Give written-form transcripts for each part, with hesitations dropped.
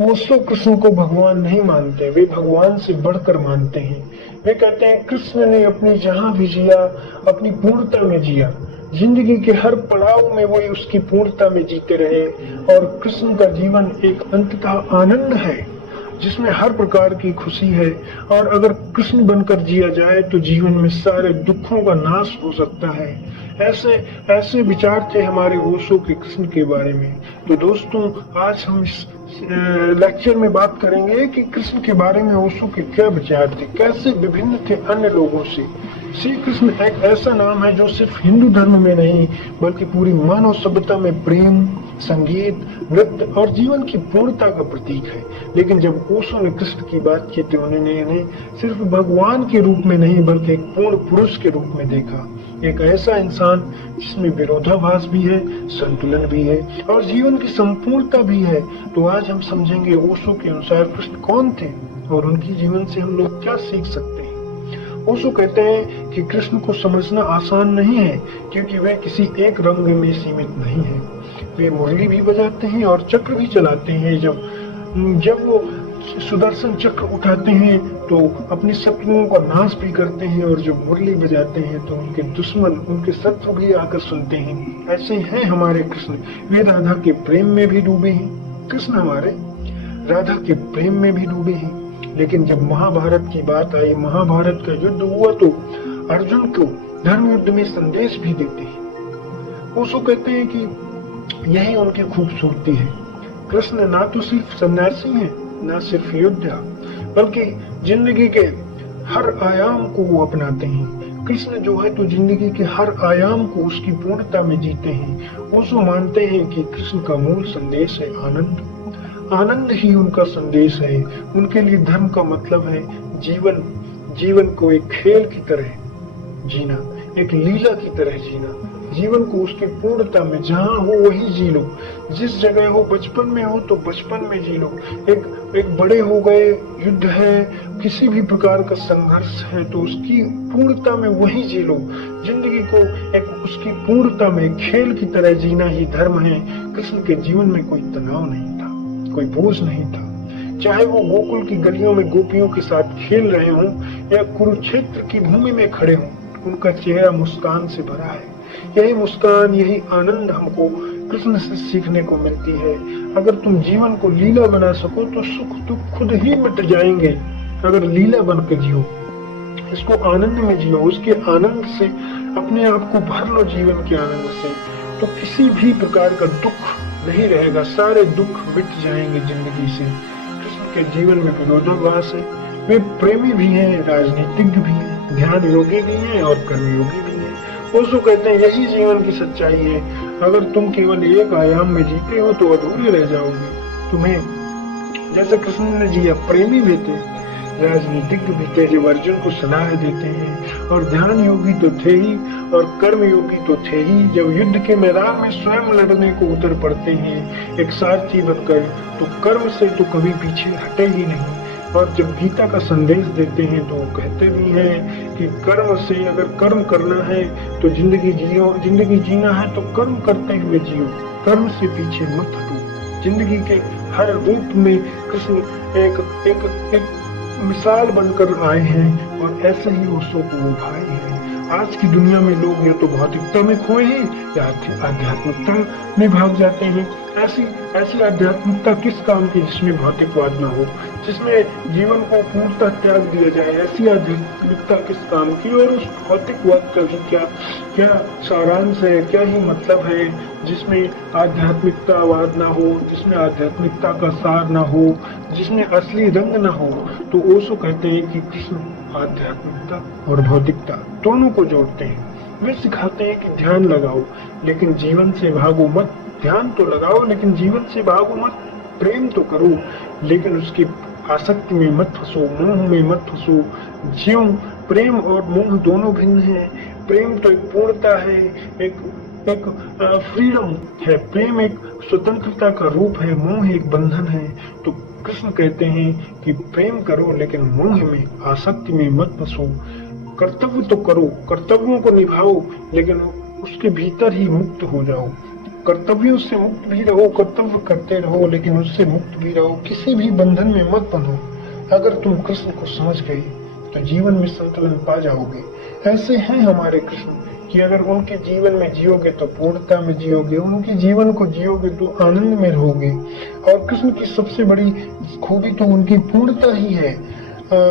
ओशो कृष्ण को भगवान नहीं मानते, वे भगवान से बढ़कर मानते हैं। वे कहते हैं कृष्ण ने अपनी जहां भी जिया अपनी पूर्णता में जिया, जिंदगी के हर पड़ाव में वो उसकी पूर्णता में जीते रहे, और कृष्ण का जीवन एक अंततः आनंद है जिसमें हर प्रकार की खुशी है, और अगर कृष्ण बनकर जिया जाए तो जीवन में सारे दुखों का नाश हो सकता है। ऐसे ऐसे विचार थे हमारे ओशो के कृष्ण के बारे में। तो दोस्तों, आज हम इस लेक्चर में बात करेंगे कि कृष्ण के बारे में ओशो के क्या विचार थे, कैसे विभिन्न थे अन्य लोगों से। श्री कृष्ण एक ऐसा नाम है जो सिर्फ हिंदू धर्म में नहीं बल्कि पूरी मानव सभ्यता में प्रेम, संगीत, नृत्य और जीवन की पूर्णता का प्रतीक है। लेकिन जब ओशो ने कृष्ण की बात की तो उन्होंने इन्हें सिर्फ भगवान के रूप में नहीं बल्कि एक पूर्ण पुरुष के रूप में देखा, एक ऐसा इंसान जिसमें विरोधाभास भी है, संतुलन भी है और जीवन की संपूर्णता भी है। तो आज हम समझेंगे ओशो के अनुसार कृष्ण कौन थे और उनकी जीवन से हम लोग क्या सीख सकते हैं। ओशो कहते हैं कि कृष्ण को समझना आसान नहीं है क्योंकि वे किसी एक रंग में सीमित नहीं है। वे मुरली भी बजाते हैं और चक्र भी चलाते हैं। जब वो सुदर्शन चक्र उठाते हैं तो अपने शत्रुओं का नाश भी करते हैं, और जब मुरली बजाते हैं तो उनके दुश्मन, उनके शत्रु भी आकर सुनते हैं। ऐसे हैं हमारे कृष्ण। वे राधा के प्रेम में भी डूबे हैं। कृष्ण हमारे राधा के प्रेम में भी डूबे हैं। लेकिन जब महाभारत की बात आई, महाभारत का युद्ध हुआ तो अर्जुन को धर्म युद्ध में संदेश भी देते हैं। ओशो कहते हैं कि यही उनकी खूबसूरती है। कृष्ण ना तो सिर्फ सन्यासी हैं, ना सिर्फ योद्धा, बल्कि जिंदगी के हर आयाम को वो अपनाते हैं। कृष्ण जो है तो जिंदगी के हर आयाम को उसकी पूर्णता में जीते हैं। ओशो मानते हैं कि कृष्ण का मूल संदेश है आनंद। आनंद ही उनका संदेश है। उनके लिए धर्म का मतलब है जीवन को एक खेल की तरह जीना, एक लीला की तरह जीना। जीवन को उसकी पूर्णता में जहां हो वही जी लो। जिस जगह हो, बचपन में हो तो बचपन में जी लो। एक बड़े हो गए, युद्ध है, किसी भी प्रकार का संघर्ष है तो उसकी पूर्णता में वही जी लो। जिंदगी को एक उसकी पूर्णता में खेल की तरह जीना ही धर्म है। कृष्ण के जीवन में कोई तनाव नहीं था, कोई बोझ नहीं था। चाहे वो गोकुल की गलियों में गोपियों के साथ खेल रहे हों या कुरुक्षेत्र की भूमि में खड़े हों, उनका चेहरा मुस्कान से भरा है। यही मुस्कान, यही आनंद हमको कृष्ण से सीखने को मिलती है। अगर तुम जीवन को लीला बना सको तो सुख दुख खुद ही मिट जाएंगे। अगर लीला बनकर जियो, इसको आनंद में जियो, उसके आनंद से अपने आप को भर लो जीवन के आनंद से, तो किसी भी प्रकार का दुख नहीं रहेगा। सारे दुख मिट जाएंगे जिंदगी से। कृष्ण के जीवन में विरोधाभास है। वे प्रेमी भी हैं, राजनीतिज्ञ भी हैं, ध्यान योगी भी हैं और कर्मयोगी भी हैं। ओशो कहते हैं यही जीवन की सच्चाई है। अगर तुम केवल एक आयाम में जीते हो तो अधूरे रह जाओगे। तुम्हें जैसे कृष्ण ने जिया, प्रेमी भी थे, राजनीतिज्ञ भी थे जब अर्जुन को सलाह देते हैं, और ध्यान योगी तो थे ही और कर्म योगी तो थे ही जब युद्ध के मैदान में स्वयं लड़ने को उतर पड़ते हैं एक सारथी बनकर, तो कर्म से तो कभी पीछे हटे ही नहीं। और जब गीता का संदेश देते हैं तो कहते भी हैं कि कर्म से, अगर कर्म करना है तो जिंदगी जियो, जिंदगी जीना है तो कर्म करते हुए जियो, कर्म से पीछे मत हटो। जिंदगी के हर रूप में कृष्ण एक मिसाल बनकर आए हैं, और ऐसे ही ओशो को वो भाई हैं। आज की दुनिया में लोग या तो भौतिकता में खोए हैं या आध्यात्मिकता में भाग जाते हैं। ऐसी आध्यात्मिकता किस काम की जिसमें भौतिकवाद न हो, जिसमें जीवन को पूर्णतः त्याग दिया जाए। ऐसी आध्यात्मिकता किस काम की, और उस भौतिकवाद का भी क्या सारांश है, क्या ही मतलब है जिसमें आध्यात्मिकतावाद ना हो, जिसमें आध्यात्मिकता का सार ना हो, जिसमें असली रंग ना हो। तो ओशो कहते हैं कि कृष्ण आध्यात्मिकता और भौतिकता दोनों को जोड़ते हैं। वे सिखाते हैं कि ध्यान लगाओ लेकिन जीवन से भागो मत। ध्यान तो लगाओ लेकिन जीवन से भागो मत। प्रेम तो करो लेकिन उसकी आसक्ति में मत फंसो, मोह में मत फंसो। ज्यों प्रेम और मोह दोनों भिन्न हैं। प्रेम तो एक पूर्णता है, एक फ्रीडम है। प्रेम एक स्वतंत्रता का रूप है, मोह एक बंधन है। तो कृष्ण कहते हैं कि प्रेम करो लेकिन मोह में, आसक्ति में मत फंसो। कर्तव्य तो करो, कर्तव्यों को निभाओ लेकिन उसके भीतर ही मुक्त हो जाओ। कर्तव्यों से मुक्त भी रहो, कर्तव्य करते रहो, लेकिन उससे मुक्त भी रहो, किसी भी बंधन में मत बंधो। अगर तुम कृष्ण को समझ गए तो जीवन में संतुलन पा जाओगे। ऐसे हैं हमारे कृष्ण कि अगर उनके जीवन में जियोगे तो पूर्णता में जियोगे, उनके जीवन को जियोगे तो आनंद में रहोगे। और कृष्ण की सबसे बड़ी खूबी तो उनकी पूर्णता ही है।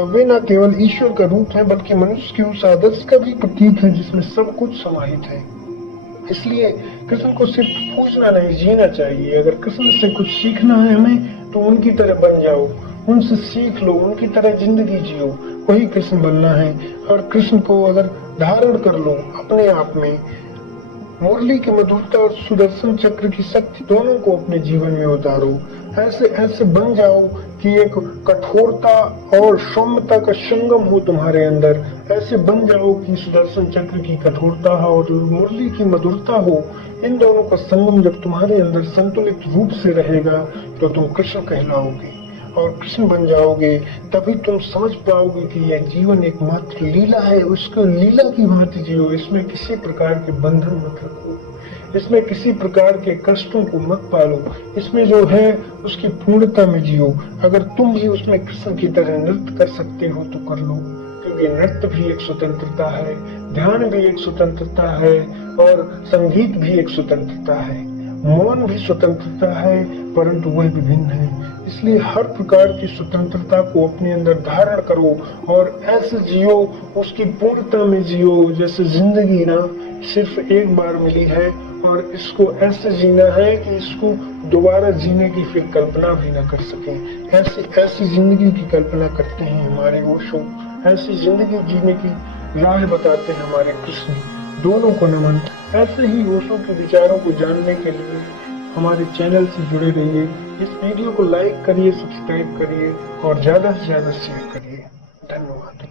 वे न केवल ईश्वर का रूप है बल्कि मनुष्य के उस आदर्श का भी प्रतीक है जिसमें सब कुछ समाहित है। इसलिए कृष्ण को सिर्फ पूजना नहीं, जीना चाहिए। अगर कृष्ण से कुछ सीखना है हमें तो उनकी तरह बन जाओ, उनसे सीख लो, उनकी तरह जिंदगी जियो, वही कृष्ण बनना है। और कृष्ण को अगर धारण कर लो अपने आप में, मुरली की मधुरता और सुदर्शन चक्र की शक्ति दोनों को अपने जीवन में उतारो। ऐसे ऐसे बन जाओ कि एक कठोरता और सौम्यता का संगम हो तुम्हारे अंदर। ऐसे बन जाओ कि सुदर्शन चक्र की कठोरता और मुरली की मधुरता हो। इन दोनों का संगम जब तुम्हारे अंदर संतुलित रूप से रहेगा तो तुम कृष्ण कहलाओगे और कृष्ण बन जाओगे। तभी तुम समझ पाओगे कि यह जीवन एकमात्र लीला है, उसको लीला की भांति जियो। इसमें किसी प्रकार के बंधन मत रखो, इसमें किसी प्रकार के कष्टों को मत पालो, इसमें जो है उसकी पूर्णता में जियो। अगर तुम भी उसमें कृष्ण की तरह नृत्य कर सकते हो तो कर लो, क्योंकि नृत्य भी एक स्वतंत्रता है, ध्यान भी एक स्वतंत्रता है और संगीत भी एक स्वतंत्रता है, मौन भी स्वतंत्रता है, परंतु वह विभिन्न है। इसलिए हर प्रकार की स्वतंत्रता को अपने अंदर धारण करो और ऐसे जियो, उसकी पूर्णता में जियो। जैसे जिंदगी ना सिर्फ एक बार मिली है और इसको ऐसे जीना है कि इसको दोबारा जीने की फिर कल्पना भी ना कर सके। ऐसी जिंदगी की कल्पना करते हैं हमारे ओशो, ऐसी जिंदगी जीने की राह बताते हैं हमारे कृष्ण। दोनों को नमन। ऐसे ही ओशो के विचारों को जानने के लिए हमारे चैनल से जुड़े रहिए। इस वीडियो को लाइक करिए, सब्सक्राइब करिए और ज्यादा से ज्यादा शेयर करिए। धन्यवाद।